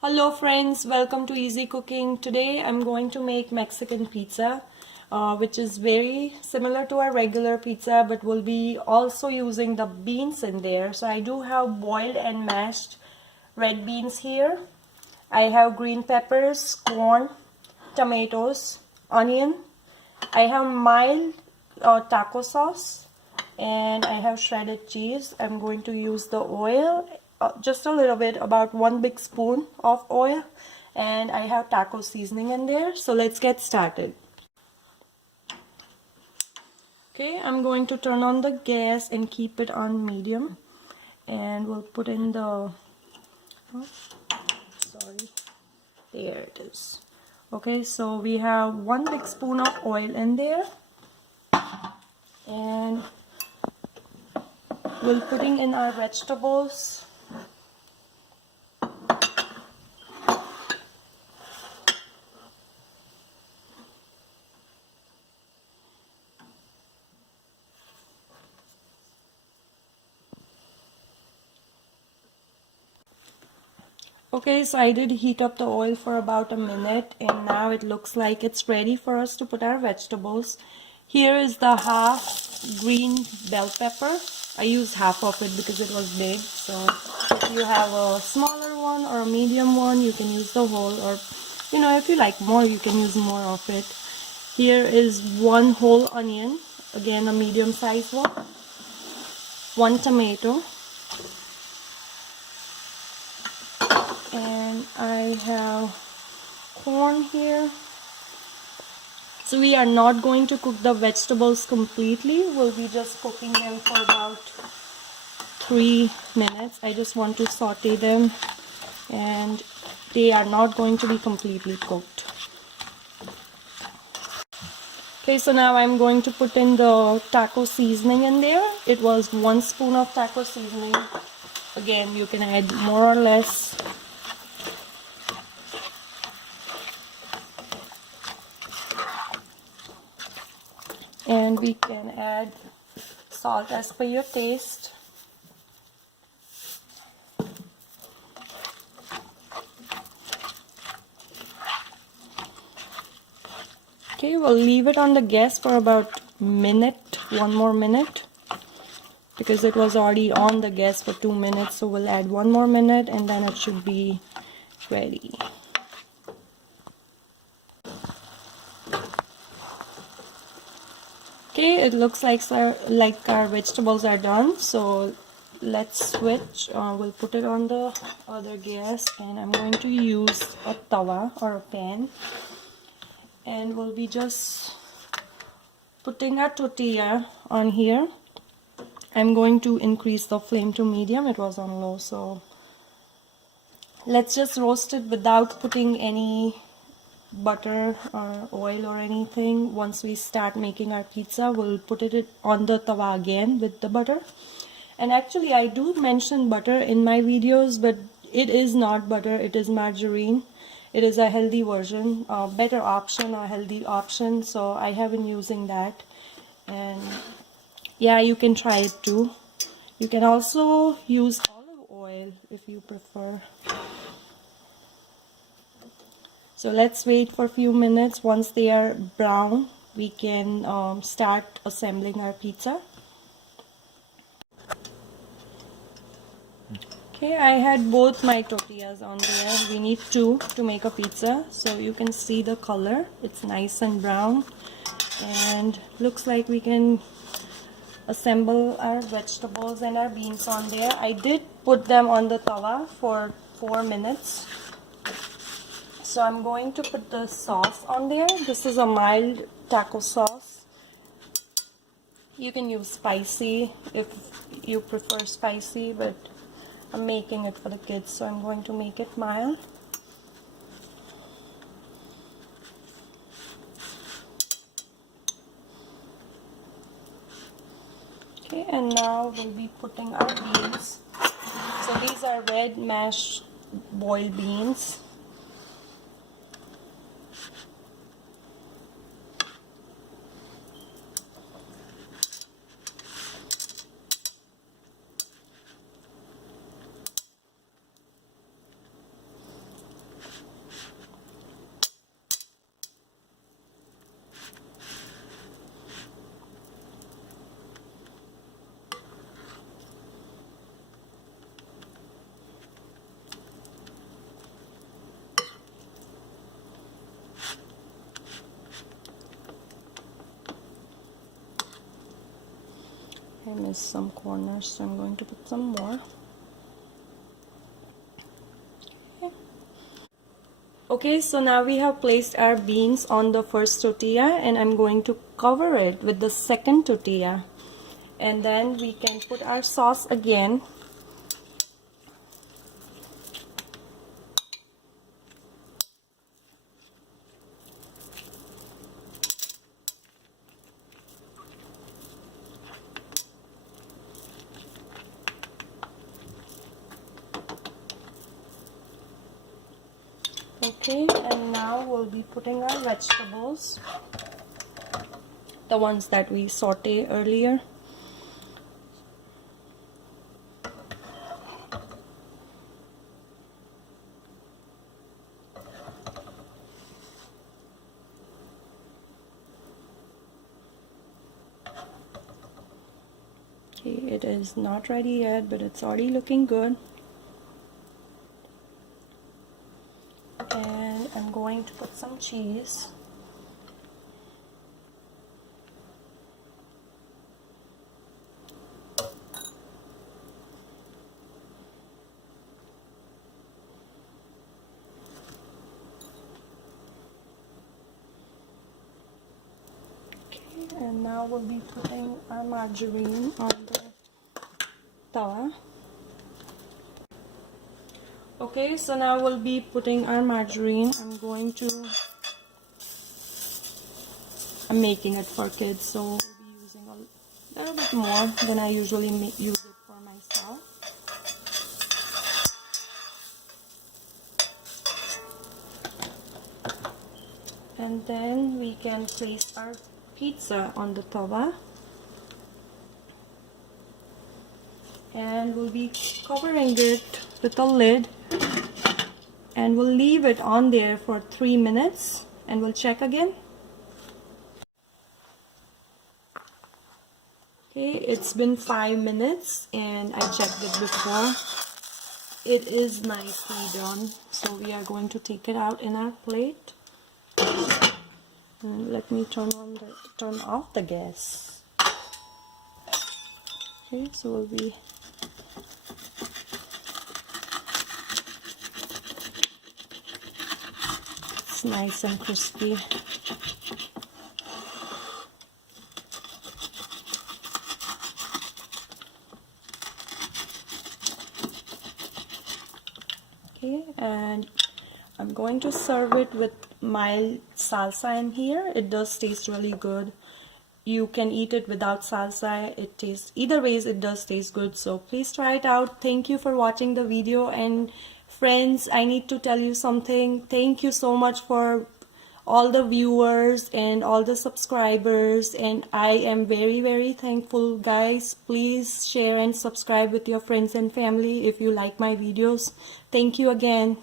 Hello friends, welcome to Easy Cooking. Today I'm going to make Mexican pizza, which is very similar to our regular pizza, but we'll be also using the beans in there. So I do have boiled and mashed red beans here. I have green peppers, corn, tomatoes, onion. I have mild taco sauce, and I have shredded cheese. I'm going to use the oil, just a little bit, about 1 big spoon of oil, and I have taco seasoning in there. So let's get started. Okay, I'm going to turn on the gas and keep it on medium, and we'll put in the there it is. Okay, so we have 1 big spoon of oil in there, and we'll putting in our vegetables. Okay, so I did heat up the oil for about a minute, and now it looks like it's ready for us to put our vegetables. Here is the half green bell pepper. I used half of it because it was big, so if you have a smaller one or a medium one, you can use the whole, or if you like more, you can use more of it. Here is 1 whole onion, again a medium sized one, 1 tomato, and I have corn here. So we are not going to cook the vegetables completely. We'll be just cooking them for about 3 minutes. I just want to saute them, and they are not going to be completely cooked. Okay, so now I'm going to put in the taco seasoning in there. It was 1 spoon of taco seasoning. Again, you can add more or less. And we can add salt as per your taste. Okay, we'll leave it on the gas for about a minute, 1 more minute, because it was already on the gas for 2 minutes. So we'll add 1 more minute, and then it should be ready. Okay, it looks like our vegetables are done, so let's switch. We'll put it on the other gas, and I'm going to use a tawa or a pan, and we'll be just putting our tortilla on here. I'm going to increase the flame to medium. It was on low, so let's just roast it without putting any butter or oil or anything. Once we start making our pizza, we'll put it on the tawa again with the butter. And actually, I do mention butter in my videos, but it is not butter, it is margarine. It is a healthy version, a better option, a healthy option, so I have been using that. And yeah, you can try it too. You can also use olive oil if you prefer. So let's wait for a few minutes. Once they are brown, we can start assembling our pizza. Okay, I had both my tortillas on there. We need 2 to make a pizza. So you can see the color. It's nice and brown. And looks like we can assemble our vegetables and our beans on there. I did put them on the tawa for 4 minutes. So I'm going to put the sauce on there. This is a mild taco sauce. You can use spicy if you prefer spicy, but I'm making it for the kids, so I'm going to make it mild. Okay, and now we'll be putting our beans. So these are red mashed boiled beans. I missed some corners, so I'm going to put some more. Okay, so now we have placed our beans on the first tortilla, and I'm going to cover it with the second tortilla, and then we can put our sauce again. Okay, and now we'll be putting our vegetables, the ones that we sauté earlier. Okay, it is not ready yet, but it's already looking good. And I'm going to put some cheese. And now we'll be putting our margarine on the tawa. Okay, so now we'll be putting our margarine. I'm making it for kids, so we'll be using a little bit more than I usually use it for myself. And then we can place our pizza on the tawa, and we'll be covering it with a lid, and we'll leave it on there for 3 minutes, and we'll check again. Okay, it's been 5 minutes and I checked it before. It is nicely done, so we are going to take it out in our plate. And let me turn off the gas. Okay, so we'll be it's nice and crispy. Okay, and I'm going to serve it with mild salsa in here. It does taste really good. You can eat it without salsa. It tastes either ways, it does taste good, so please try it out. Thank you for watching the video. And friends, I need to tell you something. Thank you so much for all the viewers and all the subscribers, and I am very thankful. Guys, please share and subscribe with your friends and family if you like my videos. Thank you again.